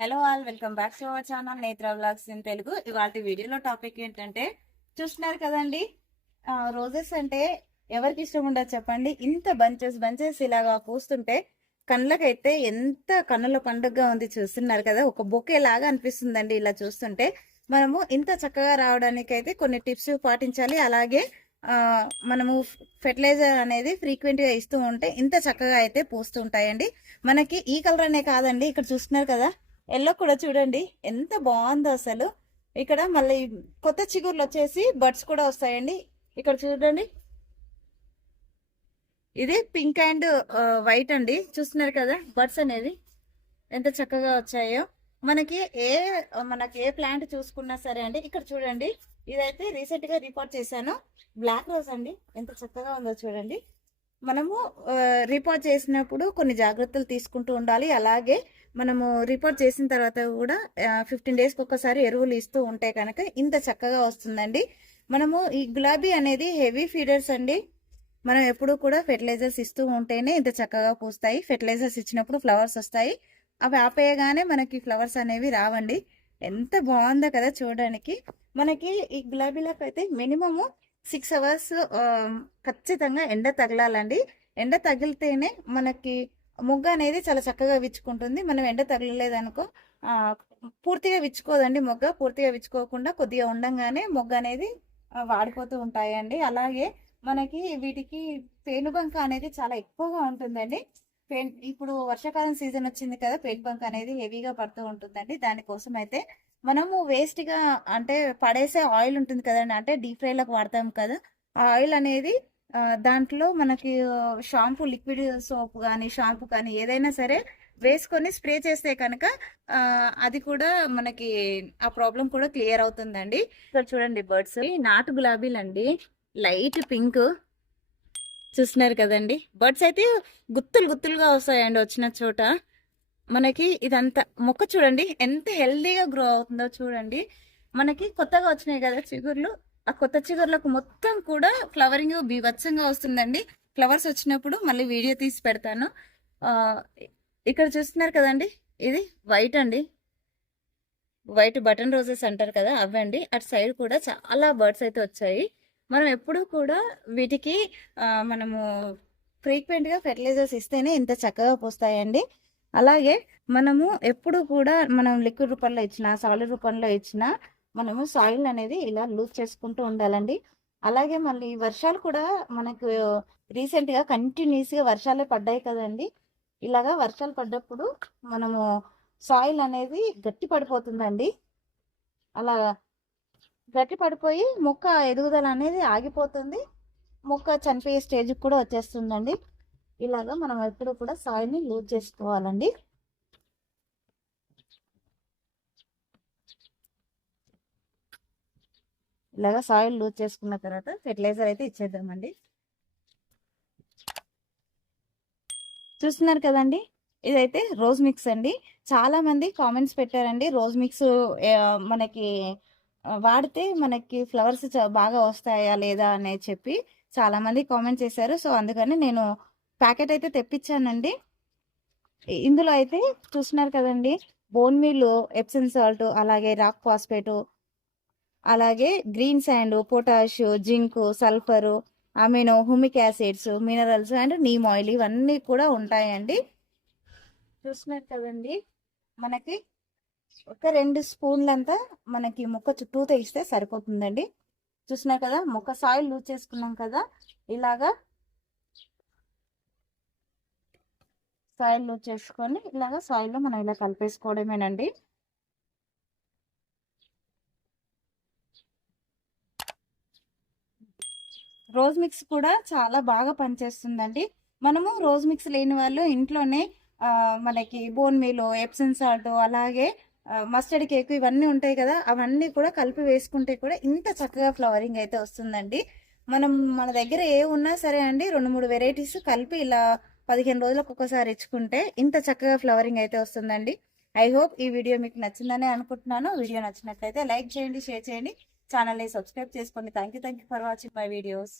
Hello all, welcome back to our channel నేత్ర vlogs in Telugu. ఇవాళ వీడియోలో టాపిక్ ఏంటంటే, చూస్తున్నారు కదండి, రోజెస్ అంటే ఎవరికి ఇష్టం ఉండదు చెప్పండి. ఇంత బంచెస్ బంచెస్ ఇలాగా పూస్తుంటే కళ్ళకైతే ఎంత కన్నుల పండుగగా ఉంది. చూస్తున్నారు కదా, ఒక బొకే లాగా అనిపిస్తుందండి ఇలా చూస్తుంటే. మనము ఇంత చక్కగా రావడానికి అయితే కొన్ని టిప్స్ పాటించాలి. అలాగే మనము ఫెర్టిలైజర్ అనేది ఫ్రీక్వెంట్ గా ఇస్తూ ఉంటే ఇంత చక్కగా అయితే పూస్తూ ఉంటాయండి. మనకి ఈ కలర్ అనే కాదండి, ఇక్కడ చూస్తున్నారు కదా, ఎల్లో కూడా చూడండి ఎంత బాగుందో అసలు. ఇక్కడ మళ్ళీ కొత్త చిగుర్లు వచ్చేసి బడ్స్ కూడా వస్తాయండి. ఇక్కడ చూడండి, ఇది పింక్ అండ్ వైట్ అండి. చూస్తున్నారు కదా బడ్స్ అనేది ఎంత చక్కగా వచ్చాయో. మనకి ఏ ప్లాంట్ చూసుకున్నా సరే అండి. ఇక్కడ చూడండి, ఇదైతే రీసెంట్ గా రిపోర్ట్ చేశాను, బ్లాక్ రోజ్ అండి. ఎంత చక్కగా ఉందో చూడండి. మనము రిపోర్ట్ చేసినప్పుడు కొన్ని జాగ్రత్తలు తీసుకుంటూ ఉండాలి. అలాగే మనము రిపోర్ట్ చేసిన తర్వాత కూడా 15 డేస్కి ఒక్కసారి ఎరువులు ఇస్తూ ఉంటే కనుక ఇంత చక్కగా వస్తుందండి. మనము ఈ గులాబీ అనేది హెవీ ఫీడర్స్ అండి. మనం ఎప్పుడు కూడా ఫెర్టిలైజర్స్ ఇస్తూ ఉంటేనే ఇంత చక్కగా పూస్తాయి. ఫెర్టిలైజర్స్ ఇచ్చినప్పుడు ఫ్లవర్స్ వస్తాయి. అవి ఆపేయగానే మనకి ఫ్లవర్స్ అనేవి రావండి. ఎంత బాగుందో కదా చూడడానికి. మనకి ఈ గులాబీలకు అయితే మినిమము 6 అవర్స్ ఖచ్చితంగా ఎండ తగలాలండి. ఎండ తగిలితేనే మనకి మొగ్గ అనేది చాలా చక్కగా విచ్చుకుంటుంది. మనం ఎండ తగలలేదనుకో పూర్తిగా విచ్చుకోదండి. మొగ్గ పూర్తిగా విచ్చుకోకుండా కొద్దిగా ఉండంగానే మొగ్గ అనేది వాడిపోతూ ఉంటాయండి. అలాగే మనకి వీటికి పేనుబంక అనేది చాలా ఎక్కువగా ఉంటుందండి. ఇప్పుడు వర్షాకాలం సీజన్ వచ్చింది కదా, పేనుబంక అనేది హెవీగా పడుతూ ఉంటుందండి. దానికోసం అయితే మనము వేస్ట్ గా అంటే పడేసే ఆయిల్ ఉంటుంది కదండి, అంటే డీప్ ఫ్రైలకు వాడతాం కదా, ఆ ఆయిల్ అనేది దాంట్లో మనకి షాంపూ, లిక్విడ్ సోప్ కానీ షాంపూ కానీ ఏదైనా సరే వేసుకొని స్ప్రే చేస్తే కనుక అది కూడా మనకి ఆ ప్రాబ్లం కూడా క్లియర్ అవుతుందండి. ఇక్కడ చూడండి బర్డ్స్, నాటు గులాబీలు అండి, లైట్ పింక్. చూస్తున్నారు కదండి, బర్డ్స్ అయితే గుత్తులు గుత్తులుగా వస్తాయండి వచ్చిన చోట. మనకి ఇదంతా మొక్క చూడండి ఎంత హెల్దీగా గ్రో అవుతుందో చూడండి. మనకి కొత్తగా వచ్చినాయి కదా చిగుర్లు, ఆ కొత్త చిగుర్లకు మొత్తం కూడా ఫ్లవరింగ్ బీభత్సంగా వస్తుందండి. ఫ్లవర్స్ వచ్చినప్పుడు మళ్ళీ వీడియో తీసి పెడతాను. ఇక్కడ చూస్తున్నారు కదండి, ఇది వైట్ అండి, వైట్ బటన్ రోజెస్ అంటారు కదా, అవ్వండి. అటు సైడ్ కూడా చాలా బర్డ్స్ అయితే వచ్చాయి. మనం ఎప్పుడు కూడా వీటికి మనము ఫ్రీక్వెంట్ గా ఫెర్టిలైజర్స్ ఇస్తేనే ఇంత చక్కగా పోస్తాయండి. అలాగే మనము ఎప్పుడు కూడా మనం లిక్విడ్ రూపంలో ఇచ్చిన, సాలిడ్ రూపంలో ఇచ్చిన, మనము సాయిల్ అనేది ఇలా లూజ్ చేసుకుంటూ ఉండాలండి. అలాగే మళ్ళీ వర్షాలు కూడా మనకు రీసెంట్ గా కంటిన్యూస్ గా వర్షాలే పడ్డాయి కదండి. ఇలాగా వర్షాలు పడ్డప్పుడు మనము సాయిల్ అనేది గట్టి పడిపోతుందండి. అలా గట్టి పడిపోయి మొక్క ఎదుగుదల అనేది ఆగిపోతుంది, మొక్క చనిపోయే స్టేజ్కి కూడా వచ్చేస్తుందండి. ఇలాగా మనం ఎప్పుడు కూడా సాయిల్ని లూజ్ చేసుకోవాలండి. ఇలాగా సాయిల్ లూజ్ చేసుకున్న తర్వాత ఫెర్టిలైజర్ అయితే ఇచ్చేద్దామండి. చూస్తున్నారు కదండి, ఇదైతే రోజ్ మిక్స్ అండి. చాలా మంది కామెంట్స్ పెట్టారండి, రోజ్ మిక్స్ మనకి వాడితే మనకి ఫ్లవర్స్ బాగా వస్తాయా లేదా అనేది చెప్పి చాలా మంది కామెంట్ చేశారు. సో అందుకని నేను ప్యాకెట్ అయితే తెప్పించానండి. ఇందులో అయితే చూస్తున్నారు కదండి, బోన్ మీల్, ఎప్సమ్ సాల్ట్, అలాగే రాక్ ఫాస్ఫేట్, అలాగే green sand, potash, zinc, sulphur, amino, humic acids, minerals and neem oil ఇవన్నీ కూడా ఉంటాయండి. చూస్తున్నారు కదండి, మనకి ఒక 2 స్పూన్లంతా మనకి మొక్క చుట్టూ తెగిస్తే సరిపోతుందండి. చూస్తున్నారు కదా, మొక్క సాయిల్ లూజ్ చేసుకున్నాం కదా, ఇలాగా సాయిల్ లూజ్ చేసుకొని ఇలాగా సాయిల్లో మనం ఇలా కలిపేసుకోవడమేనండి. రోజ్ మిక్స్ కూడా చాలా బాగా పనిచేస్తుందండి. మనము రోజ్ మిక్స్ లేని వాళ్ళు ఇంట్లోనే మనకి బోన్ మీల్, ఎప్సమ్ సాల్ట్, అలాగే మస్టర్డ్ కేక్ ఇవన్నీ ఉంటాయి కదా, అవన్నీ కూడా కలిపి వేసుకుంటే కూడా ఇంత చక్కగా ఫ్లవరింగ్ అయితే వస్తుందండి. మన దగ్గర ఏ ఉన్నా సరే అండి, 2-3 వెరైటీస్ కలిపి ఇలా 15 రోజులకు ఒకసారి ఇచ్చుకుంటే ఇంత చక్కగా ఫ్లవరింగ్ అయితే వస్తుందండి. ఐ హోప్ ఈ వీడియో మీకు నచ్చిందని అనుకుంటున్నాను. వీడియో నచ్చినట్లయితే లైక్ చేయండి, షేర్ చేయండి, ఛానల్ని సబ్స్క్రైబ్ చేసుకోండి. Thank you for watching my videos.